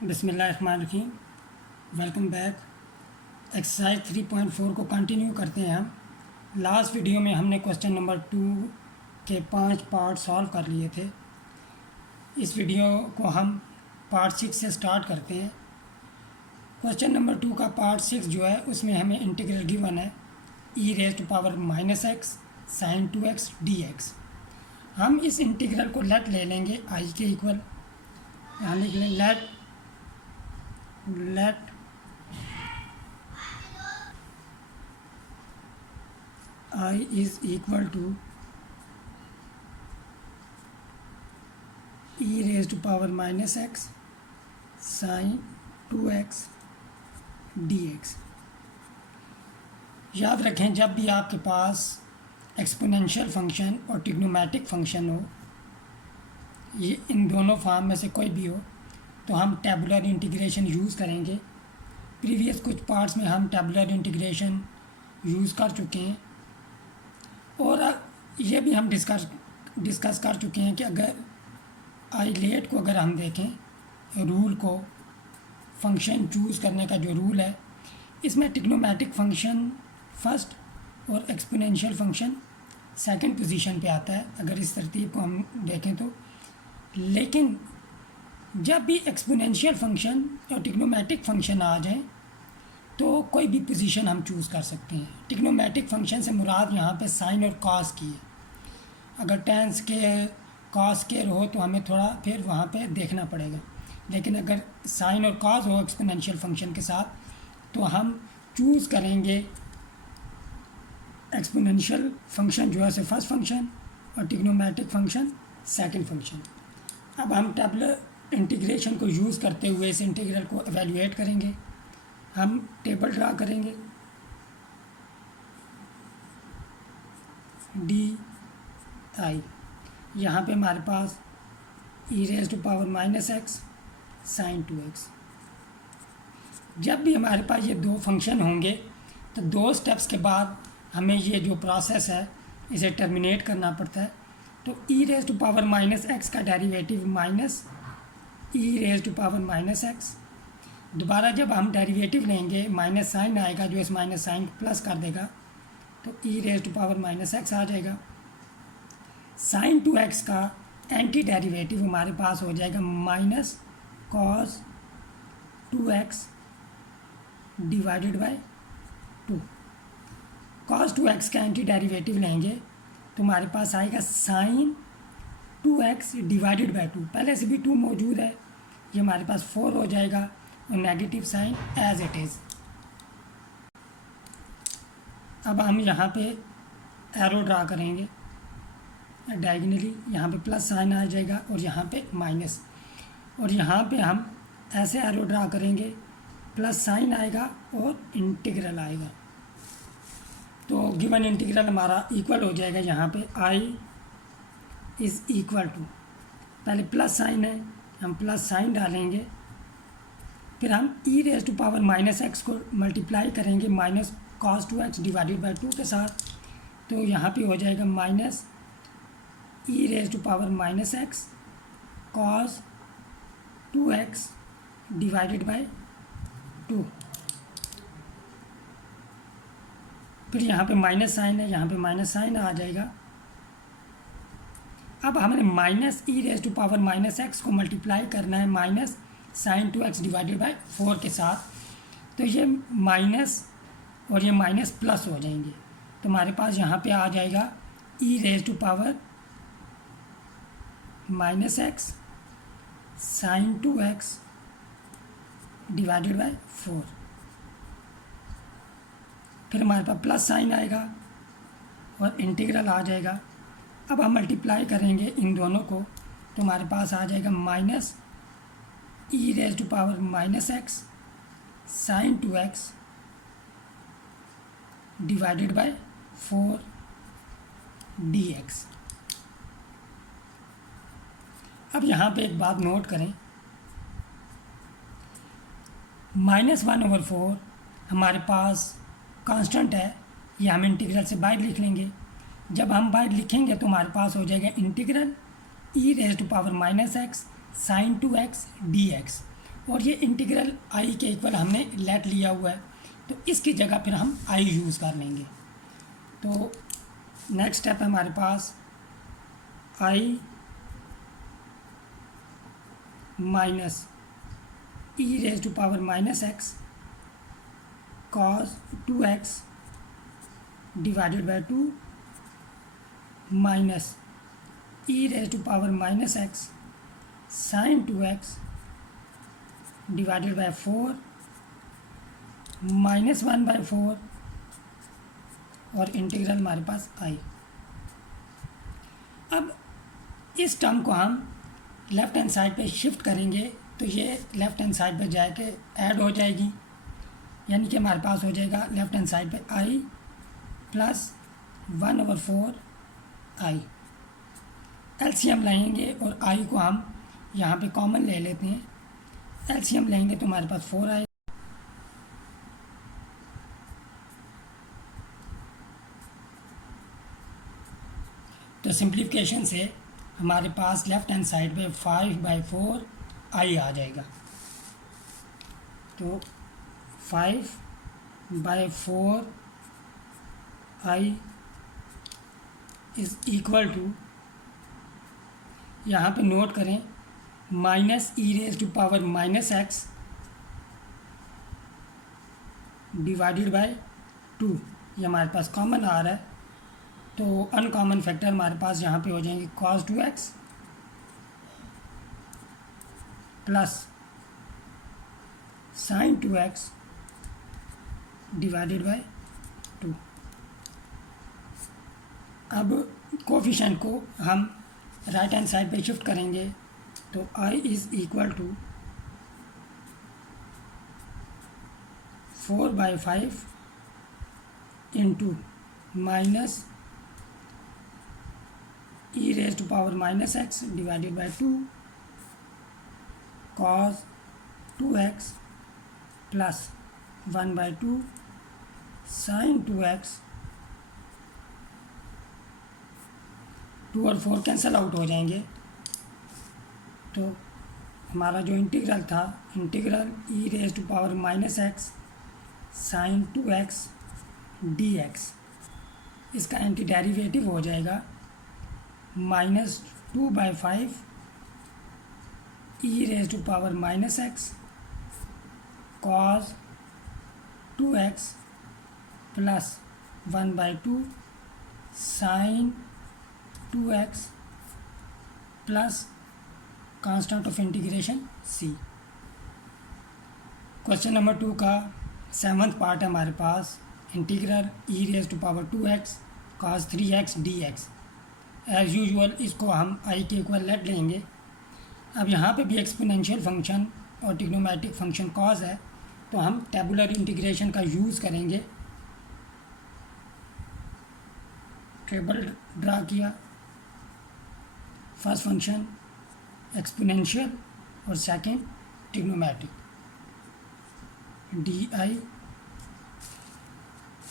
बिस्मिल्लाहिर्रहमानिर्रहीम। Welcome back. Exercise 3.4 को continue करते हैं हम। लास्ट वीडियो में हमने क्वेश्चन नंबर 2 के 5 पार्ट सॉल्व कर लिए थे। इस वीडियो को हम पार्ट 6 से स्टार्ट करते हैं। क्वेश्चन नंबर 2 का पार्ट 6 जो है उसमें हमें इंटीग्रल गिवन है e⁻⁻x sin 2x dx। हम इस इंटीग्रल को लेट ले लेंगे आई के इक्वल। यहाँ लिख लें late I is equal to e⁻⁻x sin 2x dx। याद रखें, जब भी आपके पास एक्सपोनेंशियल फंक्शन और ट्रिग्नोमेट्रिक फंक्शन हो, ये इन दोनों फॉर्म में से कोई भी हो, तो हम टेबुलर इंटीग्रेशन यूज़ करेंगे। प्रीवियस कुछ पार्ट्स में हम टेबुलर इंटीग्रेशन यूज़ कर चुके हैं और ये भी हम डिस्कस कर चुके हैं कि अगर आइलेट को अगर हम देखें रूल को, फंक्शन चूज़ करने का जो रूल है, इसमें ट्रिग्नोमेट्रिक फंक्शन फर्स्ट और एक्सपोनेंशियल फंक्शन सेकंड पोजीशन पे आता है अगर इस तरतीब को हम देखें तो। लेकिन जब भी एक्सपोनेंशियल फंक्शन और ट्रिग्नोमेट्रिक फंक्शन आ जाए तो कोई भी पोजीशन हम चूज़ कर सकते हैं। ट्रिग्नोमेट्रिक फंक्शन से मुराद यहाँ पे साइन और कॉस की है। अगर tan स्क्वायर कॉस स्क्वायर हो तो हमें थोड़ा फिर वहाँ पे देखना पड़ेगा, लेकिन अगर साइन और कॉस हो एक्सपोनेंशियल फंक्शन के साथ तो हम चूज़ करेंगे एक्सपोनेंशियल फंक्शन जो है से फर्स्ट फंक्शन और ट्रिग्नोमेट्रिक फंक्शन सेकंड फंक्शन। अब हम टेबुलर इंटीग्रेशन को यूज़ करते हुए इस इंटीग्रल को एवेलुएट करेंगे। हम टेबल ड्रा करेंगे डी आई। यहाँ पे हमारे पास e⁻⁻x sin 2x। जब भी हमारे पास ये दो फंक्शन होंगे तो दो स्टेप्स के बाद हमें ये जो प्रोसेस है इसे टर्मिनेट करना पड़ता है। तो e⁻⁻x का डेरिवेटिव माइनस e⁻⁻x। दोबारा जब हम डेरिवेटिव लेंगे माइनस साइन आएगा जो इस माइनस साइन प्लस कर देगा, तो e⁻⁻x आ जाएगा। sin 2x का एंटी डेरिवेटिव हमारे पास हो जाएगा minus cos 2x divided by 2। cos 2x का एंटी डेरिवेटिव लेंगे तो हमारे पास आएगा sin 2x डिवाइडेड बाय 2। पहले से भी 2 मौजूद है, ये हमारे पास 4 हो जाएगा और negative sign as it is. अब हम यहाँ पे एरो ड्रा करेंगे डायगनली। यहाँ पे प्लस साइन आ जाएगा और यहाँ पे माइनस, और यहाँ पे हम ऐसे एरो ड्रा करेंगे, प्लस साइन आएगा और इंटीग्रल आएगा। तो गिवन इंटीग्रल हमारा इक्वल हो जाएगा। यहाँ पे आई इज़ इक्वल टू, पहले प्लस साइन है, हम प्लस साइन डालेंगे, फिर हम e⁻⁻x को मल्टीप्लाई करेंगे minus cos 2x divided by 2 के साथ। तो यहाँ पे हो जाएगा minus e⁻⁻x cos 2x divided by 2। फिर यहाँ पे माइनस साइन है, यहाँ पे माइनस साइन आ जाएगा। अब हमें माइनस e⁻⁻x को मल्टीप्लाई करना है minus sin 2x divided bye 4 के साथ। तो ये माइनस और ये माइनस प्लस हो जाएंगे, तो हमारे पास यहाँ पे आ जाएगा e⁻⁻x sin 2x divided bye 4। फिर हमारे पास प्लस साइन आएगा और इंटीग्रल आ जाएगा। अब हम मल्टीप्लाई करेंगे इन दोनों को, तो हमारे पास आ जाएगा minus e⁻⁻x sin 2x divided bye 4 dx। अब यहाँ पे एक बात नोट करें, -1/4 हमारे पास कांस्टेंट है, ये हम इंटीग्रल से बाहर लिख लेंगे। जब हम बाहर लिखेंगे तो हमारे पास हो जाएगा integral e⁻⁻x sin 2x dx। और ये इंटीग्रल आई के इक्वल हमने लेट लिया हुआ है, तो इसकी जगह फिर हम आई यूज़ कर लेंगे। तो नेक्स्ट स्टेप है हमारे पास I minus e raise to power minus x cos 2x divided by 2 minus e raise to power minus x sine 2x divided by 4 minus 1/4 और इंटीग्रल हमारे पास आई। अब इस टर्म को हम लेफ़्ट हैंड साइड पे शिफ्ट करेंगे तो ये लेफ़्ट हैंड साइड पे जाके ऐड हो जाएगी, यानी कि हमारे पास हो जाएगा लेफ़्ट हैंड साइड पे आई प्लस 1/4 आई। एलसीएम लेंगे और आई को हम यहाँ पे कॉमन ले लेते हैं। एलसीएम लेंगे तो हमारे पास 4 आएगा। तो सिंप्लीफिकेशन से हमारे पास लेफ़्ट हैंड साइड पे 5/4 आई आ जाएगा। तो 5/4 आई इज़ इक्वल टू, यहाँ पे नोट करें, minus e raise to power minus x divided by 2। ये हमारे पास कॉमन आ रहा है, तो अनकॉमन फैक्टर हमारे पास यहाँ पे हो जाएंगे cos 2x plus sin 2x divided by 2। अब कोफिशिएंट को हम राइट हैंड साइड पे शिफ्ट करेंगे तो i is equal to 4/5 into minus e raise to power minus x divided by 2 cos 2x plus 1/2 sin 2x। 2 और 4 cancel out हो जाएंगे, तो हमारा जो इंटीग्रल था, integral e raise to power minus x sine 2x dx, इसका anti derivative हो जाएगा -2/5 e raise to power minus x cos 2x plus 1/2 sine 2x plus constant of integration c। Question number 2 का 7th part है हमारे पास, integral e raise to power 2x cos 3x dx। As usual इसको हम आई के equal let लेंगे। अब यहाँ पे भी एक्सपोनेंशियल फंक्शन और ट्रिग्नोमेट्रिक फंक्शन कॉस है, तो हम टेबुलर इंटीग्रेशन का यूज़ करेंगे। टेबल ड्रा किया, फर्स्ट फंक्शन एक्सपोनेंशियल और सेकंड ट्रिग्नोमेट्रिक डी आई।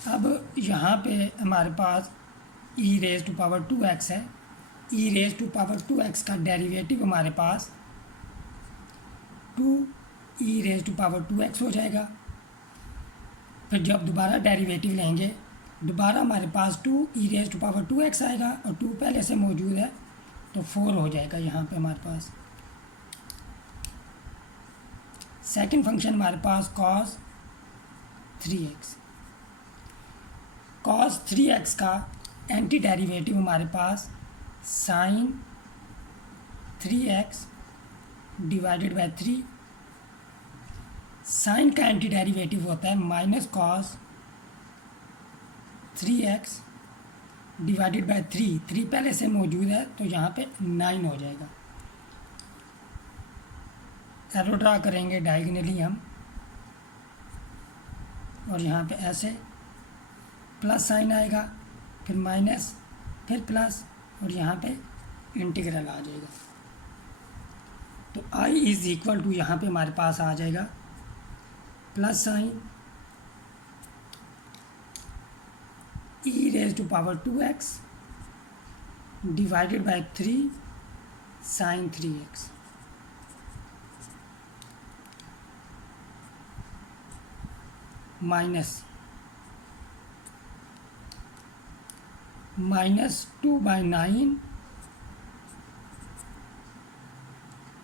अब यहाँ पे हमारे पास e raise to power 2x है। ई रेज टू पावर 2x का डेरिवेटिव हमारे पास 2 ई रेज टू पावर 2x हो जाएगा। फिर जब दोबारा डेरिवेटिव लेंगे, दोबारा हमारे पास 2 ई रेज टू पावर 2x आएगा और 2 पहले से मौजूद है, तो 4 हो जाएगा यहाँ पे हमारे पास। सेकंड फंक्शन हमारे पास cos 3x। cos 3x का एंटी डेरिवेटिव हमारे पास sin 3x divided by 3। Sine का एंटी डेरिवेटिव होता है minus cos 3x divided by 3 पहले से मौजूद है, तो यहाँ पे 9 हो जाएगा। एरो ड्रा करेंगे डायगोनली हम, और यहाँ पे ऐसे प्लस साइन आएगा, फिर माइनस, फिर प्लस, और यहाँ पे इंटीग्रल आ जाएगा। तो i इज़ इक्वल टू यहाँ पे हमारे पास आ जाएगा plus sign e raise to power 2x divided by 3 sine 3x। -2/9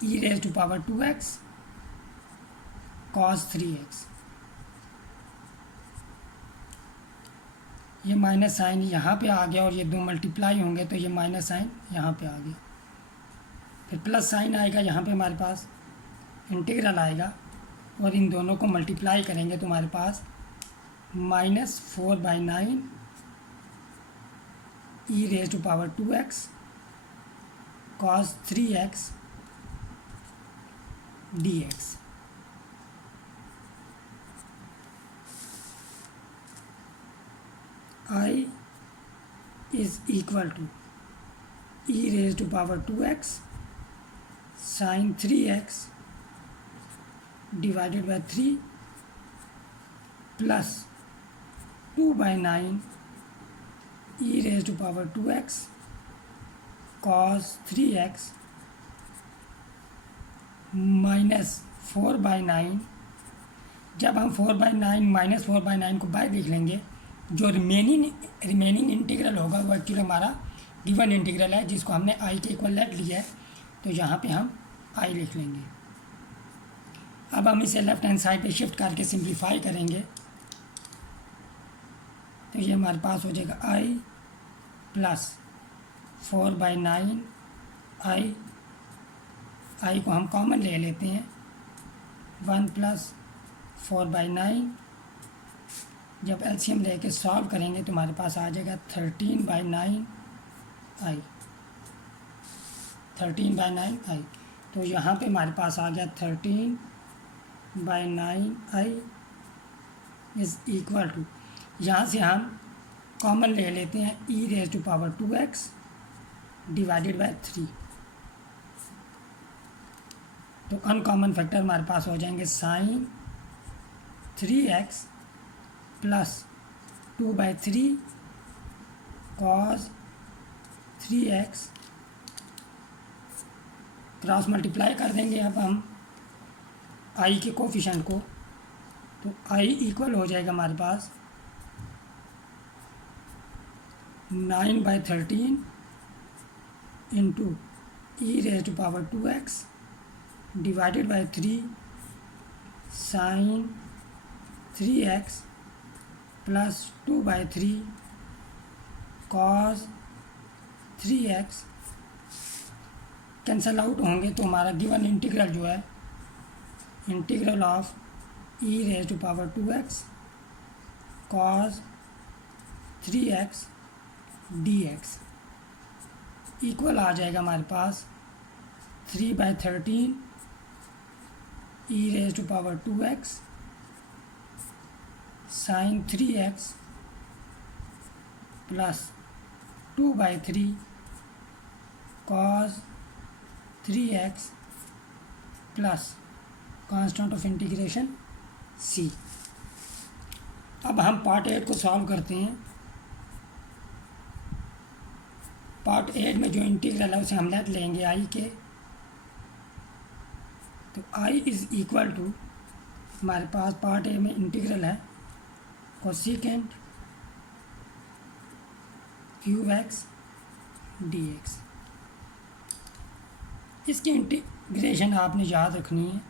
e⁻²x cos 3x। ये माइनस साइन यहाँ पे आ गया और ये दो मल्टीप्लाई होंगे तो ये माइनस साइन यहाँ पे आ गया। फिर प्लस साइन आएगा, यहाँ पे हमारे पास इंटीग्रल आएगा और इन दोनों को मल्टीप्लाई करेंगे तो हमारे पास -4/9 e⁻²x cos 3x dx। I is equal to e⁻²x sin 3x divided by 3 plus 2/9 e⁻²x cos 3x minus 4/9। जब हम 4/9 माइनस 4/9 को बाय लिख लेंगे, जो रिमेनिंग इंटीग्रल होगा वो एक्चुअली हमारा गिवन इंटीग्रल है जिसको हमने आई के इक्वल लेट लिया है, तो यहाँ पे हम आई लिख लेंगे। अब हम इसे लेफ्ट हैंड साइड पे शिफ्ट करके सिंप्लीफाई करेंगे तो ये हमारे पास हो जाएगा आई प्लस 4/9 आई को हम कॉमन ले लेते हैं, 1 प्लस 4/9। जब एलसीएम लेके सॉल्व करेंगे तो हमारे पास आ जाएगा 13/9 आई, 13/9 आई। तो यहाँ पे हमारे पास आ गया 13/9 आई इज़ इक्वल टू, यहाँ से हम कॉमन ले लेते हैं e⁻²x डिवाइडेड बाय 3। तो अनकॉमन फैक्टर हमारे पास हो जाएंगे sin 3x plus 2/3 cos 3x। Cross multiply कर देंगे अब हम आई के कोफिशिएंट को, तो आई इक्वल हो जाएगा हमारे पास 9/13 into e⁻²x divided by 3 sin 3x plus 2/3 cos 3x। Cancel out होंगे तो हमारा गिवन इंटीग्रल जो है, integral of e⁻²x cos 3x dx equal आ जाएगा हमारे पास 3/13 e⁻²x sin 3x plus 2/3 cos 3x plus constant of integration c। अब हम पार्ट 8 को सॉल्व करते हैं। पार्ट 8 में जो इंटीग्रल है उसे हम लेट लेंगे आई के, तो आई इज़ इक्वल टू हमारे पास पार्ट ए में इंटीग्रल है कोसिकेंट QX dx। इसकी इंटीग्रेशन आपने याद रखनी है,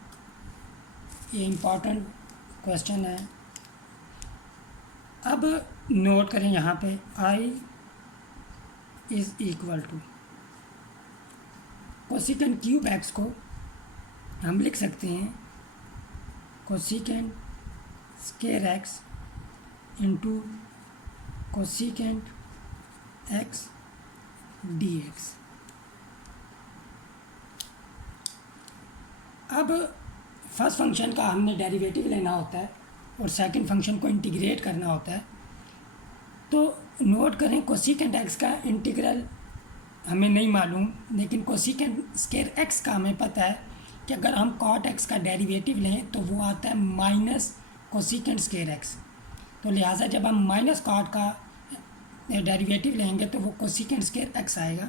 ये इम्पॉर्टेंट क्वेश्चन है। अब नोट करें यहाँ पे I is equal to cosecant QX को हम लिख सकते हैं cosecant square x into cosecant x dx। अब फर्स्ट फंक्शन का हमने डेरिवेटिव लेना होता है और सेकंड फंक्शन को इंटीग्रेट करना होता है। तो नोट करें कोसिकेंट x का इंटीग्रल हमें नहीं मालूम, लेकिन कोसिकेंट स्केर x का हमें पता है कि अगर हम कॉट x का डेरिवेटिव लें तो वो आता है माइनस कोसिकेंट स्केर x। तो लिहाजा जब हम माइनस कॉट का डेरिवेटिव लेंगे तो वो कोसिकेंट स्केर x आएगा।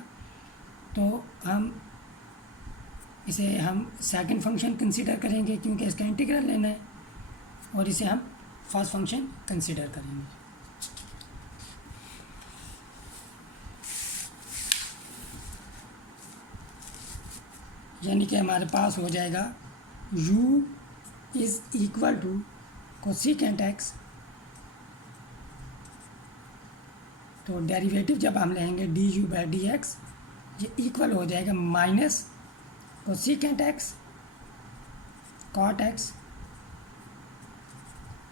तो हम सेकंड फंक्शन कंसीडर करेंगे क्योंकि इसका इंटीग्रल लेना है, और इसे हम फर्स्ट फंक्शन कंसिडर करेंगे। यानी कि हमारे पास हो जाएगा u is equal to cosecant x, तो डेरिवेटिव जब हम लेंगे d u by d x, ये इक्वल हो जाएगा minus cosecant x cot x,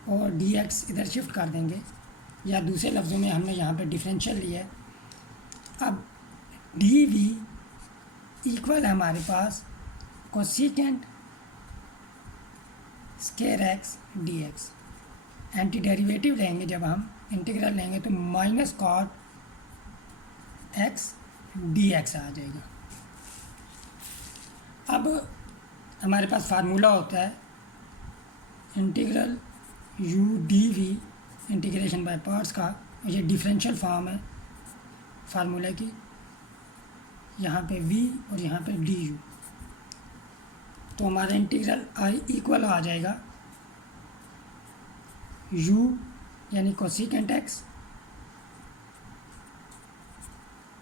और डी एक्स इधर शिफ्ट कर देंगे, या दूसरे लफ्ज़ों में हमने यहाँ पे डिफरेंशियल लिया है। अब डी वी इक्वल है हमारे पास cosecant square x d x. Anti derivative लेंगे जब हम इंटीग्रल लेंगे तो minus cot x d x आ जाएगा। अब हमारे पास फार्मूला होता है integral u d v integration by parts का, और ये डिफरेंशियल फॉर्म है फार्मूला की, यहाँ पे v और यहाँ पे डी यू, तो हमारा इंटीग्रल आई इक्वल आ जाएगा u यानी कोसेकेंट एक्स,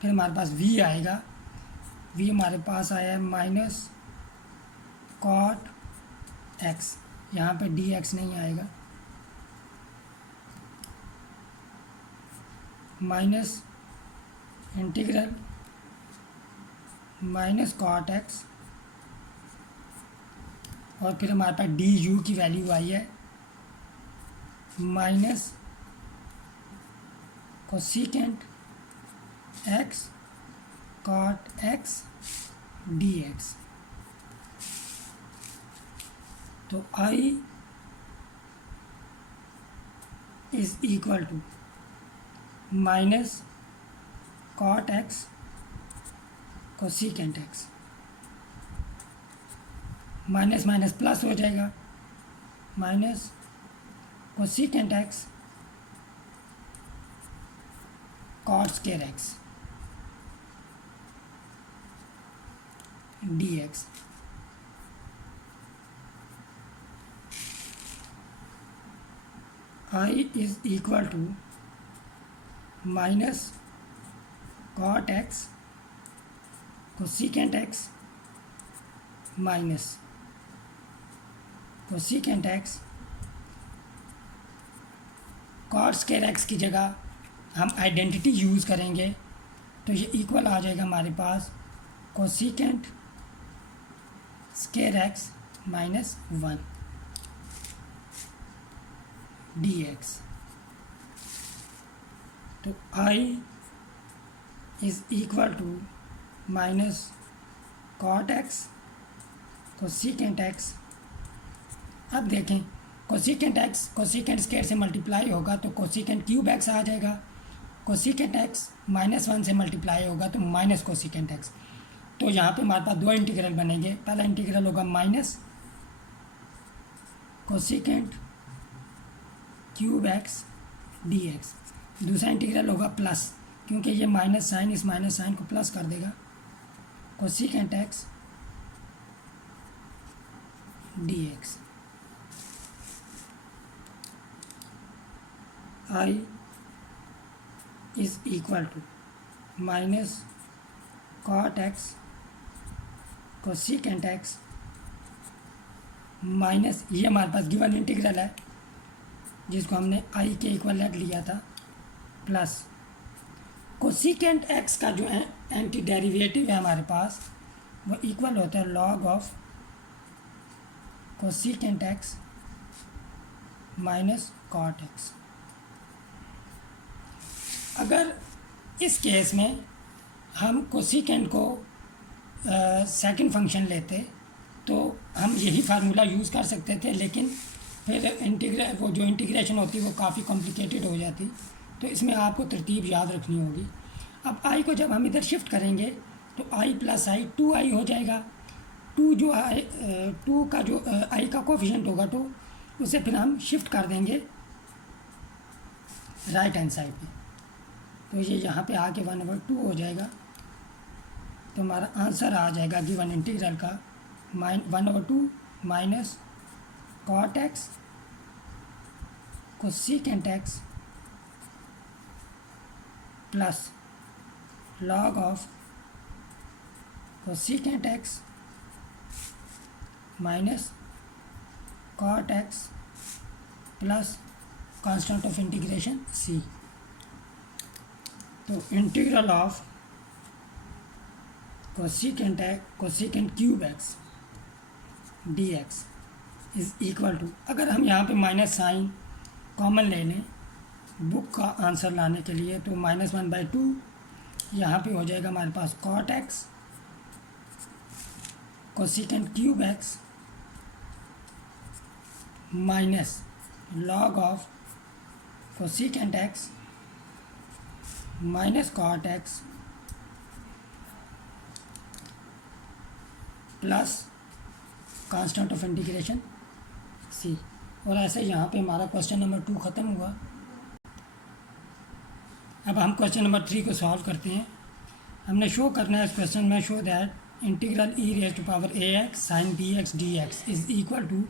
फिर हमारे पास v आएगा, v हमारे पास आया है माइनस कॉट एक्स, यहाँ पे डी एक्स नहीं आएगा, minus integral minus cot x, और फिर हमारे पास डी यू की वैल्यू आई है minus cosecant x cot x d x. तो I is equal to minus cot x cosecant x, minus minus plus हो जाएगा, minus cosecant x cot square x d x. I is equal to minus cot x cosecant x minus cosecant x cot square x की जगह हम identity use करेंगे, तो ये equal आ जाएगा हमारे पास cosecant square x minus 1 d x. तो I is equal to minus cot x cosecant x. अब देखें कोसेकेंट एक्स कोसेकेंट स्क्वायर से मल्टीप्लाई होगा तो कोसेकेंट क्यूब एक्स आ जाएगा, कोसेकेंट एक्स माइनस 1 से मल्टीप्लाई होगा तो माइनस कोसेकेंट एक्स। तो यहाँ पे हमारे पास दो इंटीग्रल बनेंगे, पहला इंटीग्रल होगा minus cosecant cube x d x, दूसरा इंटीग्रल होगा प्लस, क्योंकि ये माइनस साइन इस माइनस साइन को प्लस कर देगा, cosecant x d x. I is equal to minus cot x cosecant x minus, ये हमारे पास गिवन इंटीग्रल है जिसको हमने आई के इक्वलेंट लिया था, प्लस कोसेकेंट एक्स का जो है एंटी डेरिवेटिव है हमारे पास वो इक्वल होता है log of cosecant x minus cot x. अगर इस केस में हम कोसेकेंट को सेकंड फंक्शन लेते तो हम यही फार्मूला यूज़ कर सकते थे, लेकिन फिर वो जो इंटीग्रेशन होती वो काफ़ी कॉम्प्लिकेटेड हो जाती, तो इसमें आपको तरतीब याद रखनी होगी। अब आई को जब हम इधर शिफ्ट करेंगे तो आई प्लस आई 2i हो जाएगा, 2 का जो आई का कोफिशिएंट होगा तो उसे फिर हम शिफ्ट कर देंगे राइट हैंड साइड पे, तो ये यहाँ पे आके 1/2 हो जाएगा। तो हमारा आंसर आ जाएगा गिवन इंटीग्रल का 1/2 minus cot x cosecant x plus log of cosecant x minus cot x plus constant of integration c. तो integral of cosecant cube x d x is equal to, अगर हम यहाँ पे minus sign common ले लें book का answer लाने के लिए, तो -1/2 यहाँ पे हो जाएगा हमारे पास cot x cosecant cube x minus log of cosecant x minus cot x plus constant of integration c. और ऐसे यहाँ पे हमारा क्वेश्चन नंबर 2 ख़त्म हुआ। अब हम क्वेश्चन नंबर 3 को सॉल्व करते हैं। हमने शो करना है इस क्वेश्चन में, show that integral e⁻ax sin bx dx is equal to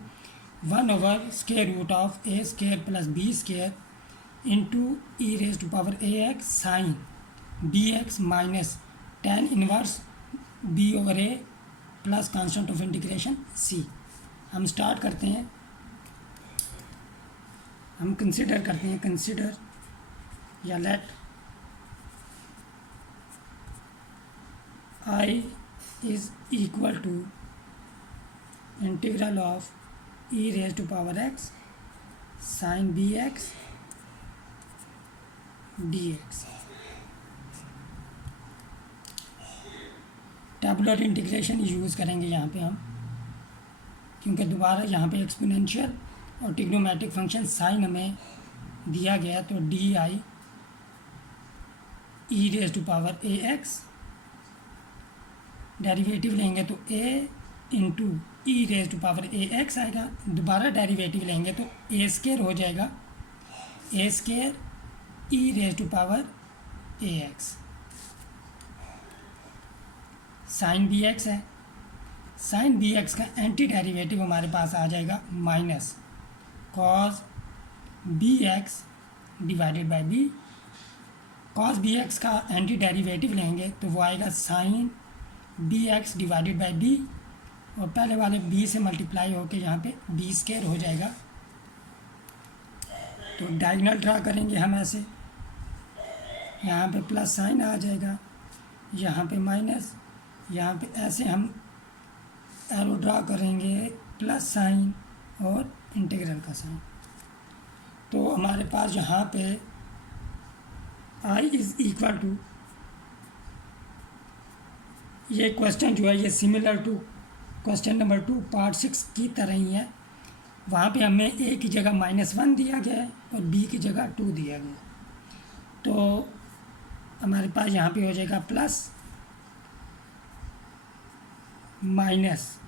1/√a² plus b square into e⁻ax sin bx minus tan inverse b/a plus constant of integration c. हम start करते हैं, हम कंसिडर करते हैं, कंसिडर या let I is equal to integral of e⁻x sin bx dx। Tabular integration use करेंगे यहाँ पे हम, क्योंकि दोबारा यहाँ पे एक्सपोनेंशियल और ट्रिग्नोमेट्रिक फंक्शन साइन हमें दिया गया, तो डी आई e⁻ax डेरिवेटिव लेंगे तो a इंटू e⁻ax आएगा, दोबारा डेरिवेटिव लेंगे तो a² हो जाएगा, a² e⁻ax साइन bx है, साइन bx का एंटी डेरिवेटिव हमारे पास आ जाएगा minus cos bx divided by b। Cos bx का एंटी डेरिवेटिव लेंगे तो वो आएगा sine bx divided by b, और पहले वाले b से मल्टीप्लाई होकर यहाँ पे b² हो जाएगा। तो डायगोनल ड्रा करेंगे हम ऐसे, यहाँ पे प्लस साइन आ जाएगा, यहाँ पे माइनस, यहाँ पे ऐसे हम एरो ड्रा करेंगे प्लस साइन और इंटीग्रल का साइन। तो हमारे पास यहाँ पे I इज़ इक्वल टू, ये क्वेश्चन जो है ये similar to question number 2 part 6 की तरह ही है। वहाँ पे हमें a की जगह -1 दिया गया है और b की जगह 2 दिया गया है। तो हमारे पास यहाँ पे हो जाएगा plus minus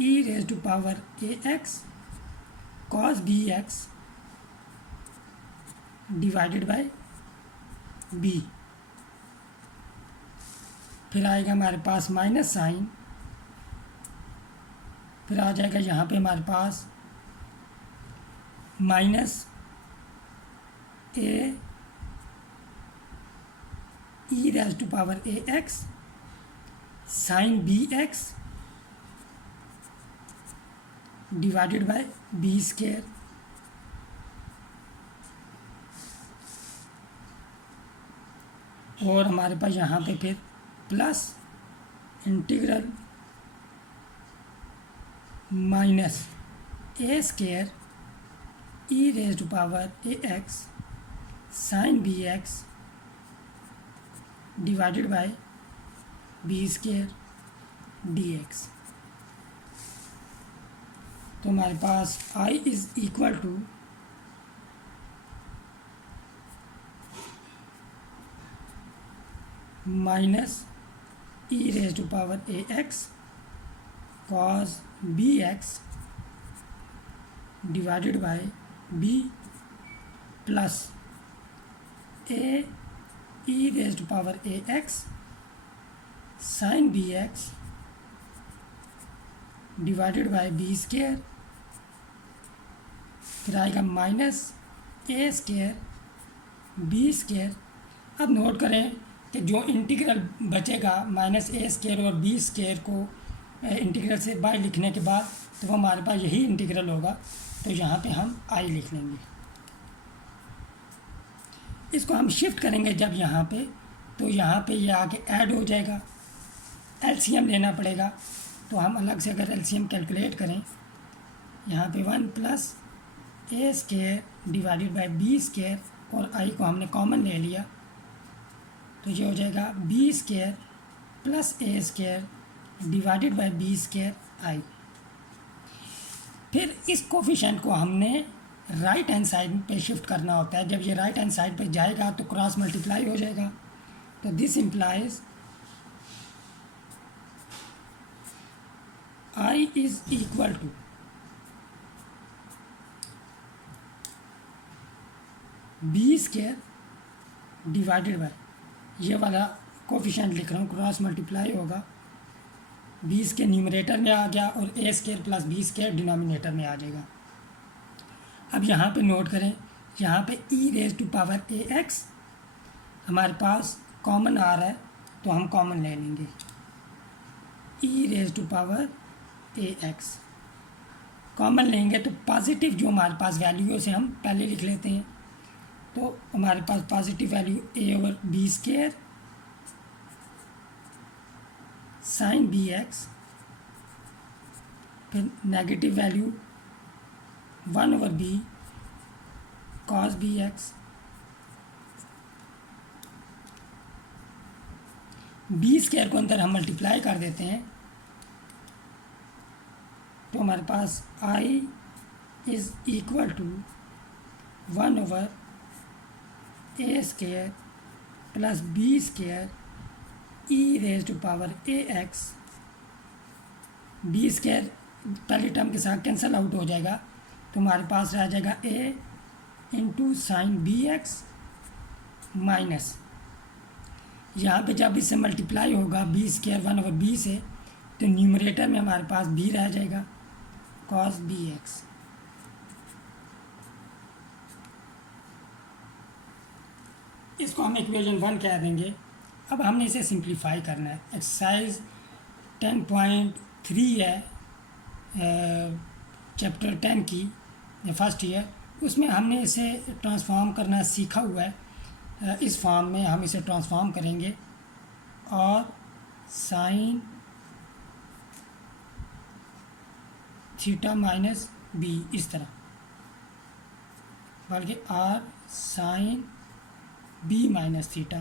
e⁻ax cos bx divided by b, फिर आएगा हमारे पास माइनस साइन, फिर आ जाएगा यहाँ पे हमारे पास minus e⁻ax sine bx divided by b²। और हमारे पास यहाँ पे फिर plus integral minus a² e⁻ax sine bx divided by b² dx। तो हमारे पास I is equal to minus e⁻ax cos bx divided by b plus e⁻ax sine bx divided by b², फिर आएगा minus a square b square. अब note करें कि जो integral बचेगा माइनस ए स्केयर और बी स्केयर को इंटीग्रल से बाय लिखने के बाद तो वो हमारे पास यही इंटीग्रल होगा, तो यहाँ पे हम आई लिख लेंगे। इसको हम शिफ्ट करेंगे जब यहाँ पे, तो यहाँ पे ये आके ऐड हो जाएगा, एलसीएम लेना पड़ेगा। तो हम अलग से अगर एलसीएम कैलकुलेट करें, यहाँ पे 1 plus a square divided by b square और आई को हमने कॉमन ले लिया, तो ये हो जाएगा b square plus a square divided by b square I. फिर इस कोफिशिएंट को हमने राइट हैंड साइड पे शिफ्ट करना होता है। जब ये राइट हैंड साइड पे जाएगा तो क्रॉस मल्टीप्लाई हो जाएगा, तो this implies I is equal to b square divided by, ये वाला कोफिशिएंट लिख रहा हूँ, क्रॉस मल्टीप्लाई होगा, बी स्केयर न्यूमरेटर में आ गया और a square plus b square denominator में आ जाएगा। अब यहाँ पे नोट करें, यहाँ पे e raise to power a x हमारे पास कॉमन आ रहा है, तो हम कॉमन ले लेंगे, e raise to power a x common लेंगे तो पॉजिटिव जो हमारे पास वैल्यू है उसे हम पहले लिख लेते हैं। तो हमारे पास positive value a over b square sine b x, फिर negative value 1 over b cos b x, b square को अंदर हम मल्टीप्लाई कर देते हैं, तो हमारे पास I is equal to 1 over a square plus b square e raise to power a x. B square पहली टर्म के साथ कैंसिल आउट हो जाएगा, तो हमारे पास रह जाएगा a into sine b x minus, यहाँ पे जब इससे मल्टीप्लाई होगा बी स्केयर 1 ओवर बी से, तो न्यूमरेटर में हमारे पास बी रह जाएगा कॉस बी एक्स। इसको हम इक्वेशन 1 कह देंगे। अब हमने इसे सिंप्लीफाई करना है। एक्सरसाइज 10.3 है चैप्टर 10 की फर्स्ट ईयर, उसमें हमने इसे ट्रांसफॉर्म करना सीखा हुआ है। इस फॉर्म में हम इसे ट्रांसफॉर्म करेंगे और साइन थीटा माइनस बी इस तरह, बल्कि r sine b minus theta.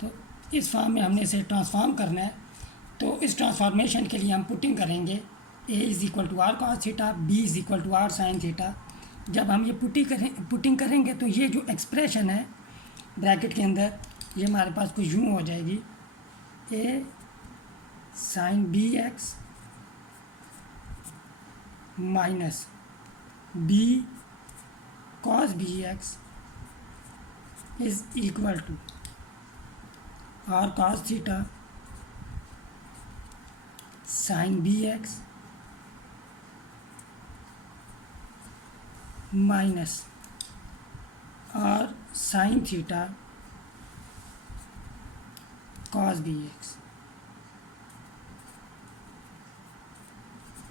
तो इस फॉर्म में हमने इसे ट्रांसफॉर्म करना है। तो इस ट्रांसफॉर्मेशन के लिए हम पुटिंग करेंगे a is equal to r cos theta, b is equal to r sine theta. जब हम ये पुटिंग करेंगे तो ये जो एक्सप्रेशन है ब्रैकेट के अंदर, ये हमारे पास कुछ यूँ हो जाएगी, a sine b x minus b cos b x is equal to r cos theta sine b x minus r sine theta cos b x.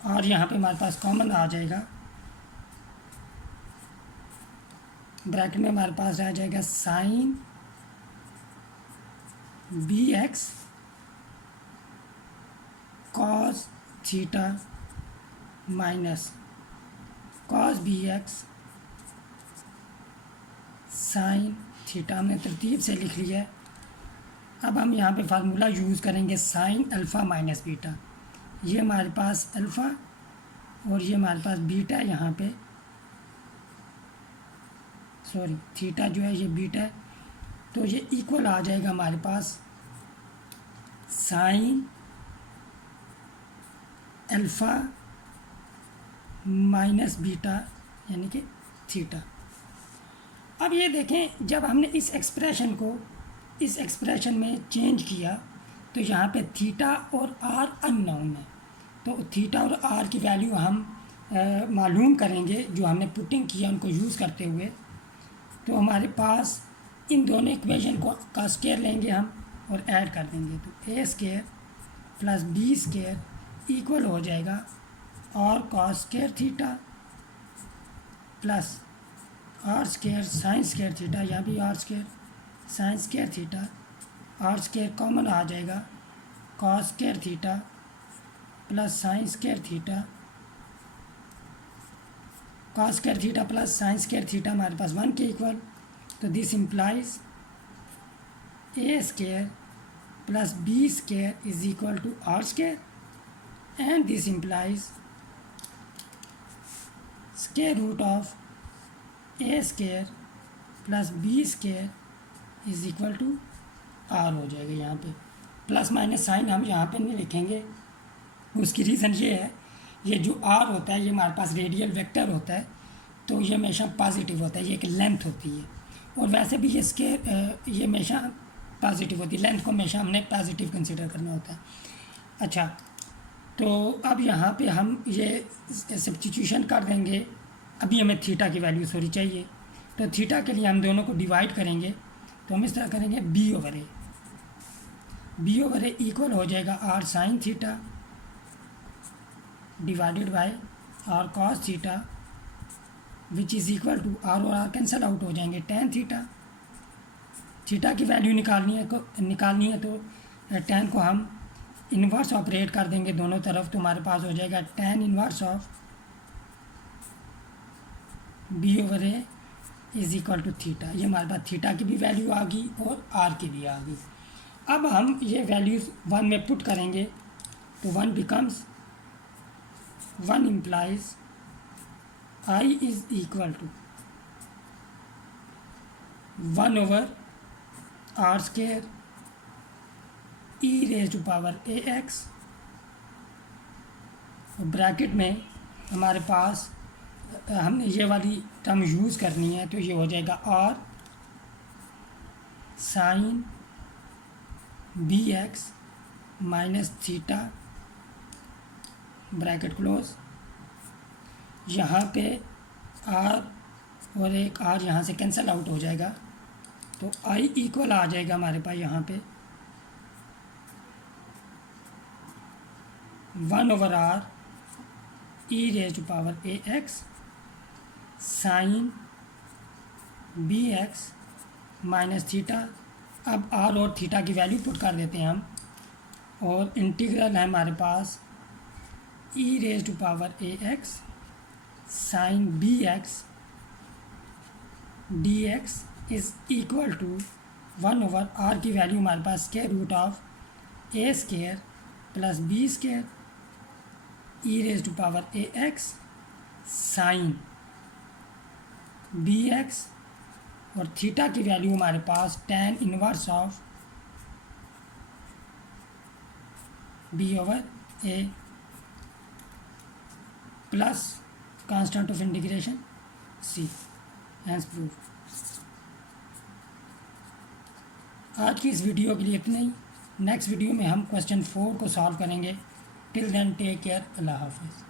और यहाँ पे हमारे पास कॉमन आ जाएगा, ब्रैकेट में हमारे पास आ जाएगा sine b x cos theta minus cos b x sine theta. हमने तरतीब से लिख लिया है। अब हम यहाँ पे फार्मूला यूज़ करेंगे साइन अल्फ़ा माइनस बीटा। ये हमारे पास अल्फ़ा और ये हमारे पास बीटा है, यहाँ पे सॉरी थीटा जो है ये बीटा है, तो ये इक्वल आ जाएगा हमारे पास साइन अल्फ़ा माइनस बीटा यानी कि थीटा। अब ये देखें, जब हमने इस एक्सप्रेशन में चेंज किया तो यहाँ पे थीटा और आर अननोन है, तो थीटा और आर की वैल्यू हम मालूम करेंगे जो हमने पुटिंग किया उनको यूज़ करते हुए, तो हमारे पास इन दोनों इक्वेशन को का स्केयर लेंगे हम और ऐड कर देंगे, तो a square plus b square equal हो जाएगा और cos square theta plus r square sine square theta, यहाँ भी r square sine square theta, r square common आ जाएगा, cos square theta plus sine square theta, cos square theta plus sine square theta हमारे पास 1 के equal, तो this implies a square plus b square is equal to r square and this implies square root of a square plus b square is equal to r हो जाएगा। यहाँ पे plus minus sign हम यहाँ पे नहीं लिखेंगे, उसकी रीज़न ये है, ये जो आर होता है ये हमारे पास रेडियल वेक्टर होता है, तो ये हमेशा पॉजिटिव होता है, ये एक लेंथ होती है, और वैसे भी ये स्केयर ये हमेशा पॉजिटिव होती है, लेंथ को हमेशा हमने पॉजिटिव कंसिडर करना होता है। अच्छा, तो अब यहाँ पे हम ये सब्स्टिट्यूशन कर देंगे, अभी हमें थीटा की वैल्यू सॉरी चाहिए, तो थीटा के लिए हम दोनों को डिवाइड करेंगे, तो हम इस तरह करेंगे बी ओवर ए इक्वल हो जाएगा r sine theta divided by r cos theta which is equal to r और आर कैंसल आउट हो जाएंगे टेन थीटा की वैल्यू निकालनी है तो टेन को हम इन्वर्स ऑपरेट कर देंगे दोनों तरफ, तो हमारे पास हो जाएगा tan inverse of b over a is equal to theta. ये हमारे पास थीटा की भी वैल्यू आ गई और आर की भी आ गई। अब हम ये वैल्यूज़ 1 में पुट करेंगे, तो 1 becomes 1 implies I is equal to 1 over r square e raise to power a x, bracket में हमारे पास हमने ये वाली टर्म यूज़ करनी है, तो ये हो जाएगा r sine b x minus theta bracket close, यहाँ पे आर और एक आर यहाँ से कैंसिल आउट हो जाएगा, तो आई इक्वल आ जाएगा हमारे पास यहाँ पे 1 over r e raise to power a x sine b x minus theta. अब आर और थीटा की वैल्यू पुट कर देते हैं हम, और इंटीग्रल है हमारे पास e raise to power a x sine b x d x is equal to 1 over r की वैल्यू हमारे पास square root of a square plus b square e raise to power a x sine b x, और theta की value हमारे पास tan inverse of b over a plus constant of integration C, hence proof. आज की इस video के लिए इतना ही। नेक्स्ट वीडियो में हम क्वेश्चन 4 को सॉल्व करेंगे। टिल देन टेक केयर, अल्लाह हाफिज़।